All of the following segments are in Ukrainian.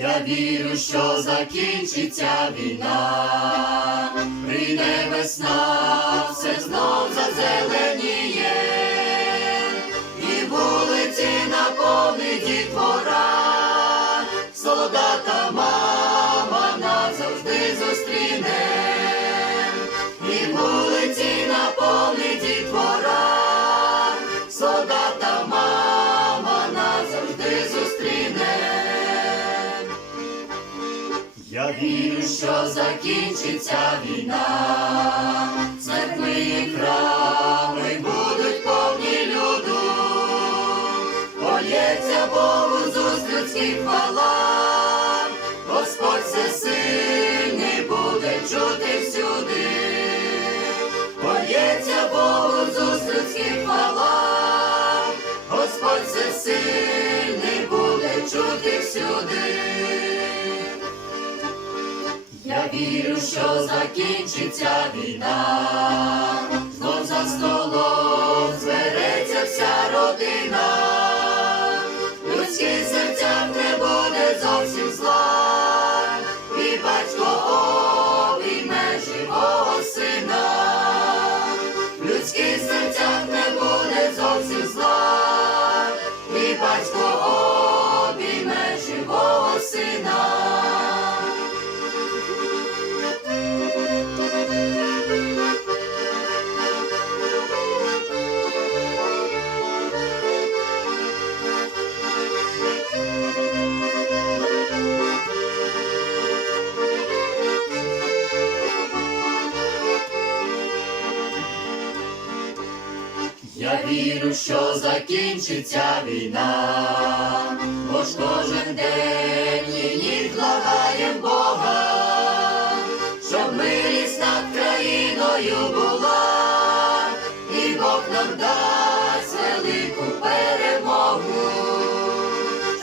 Я вірю, що закінчиться війна, прийде весна, все знов зазеленіє, і вулиці наповнить двора, солдата мама назавжди зустріне, Я вірю, що закінчиться війна, церкви і храми будуть повні люду, Полється Богу зустрічських хвала, Господь всесильний буде чути всюди, Полється Богу зустрічських хвала, Господь всесильний буде чути всюди. Я вірю, що закінчиться війна, знов за столом збереться вся родина, Я вірю, що закінчиться війна, бо ж кожен день її благаєм Бога, щоб милість над країною була, і Бог нам дасть велику перемогу,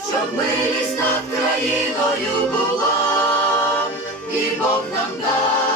щоб милість над країною була, і Бог нам дасть.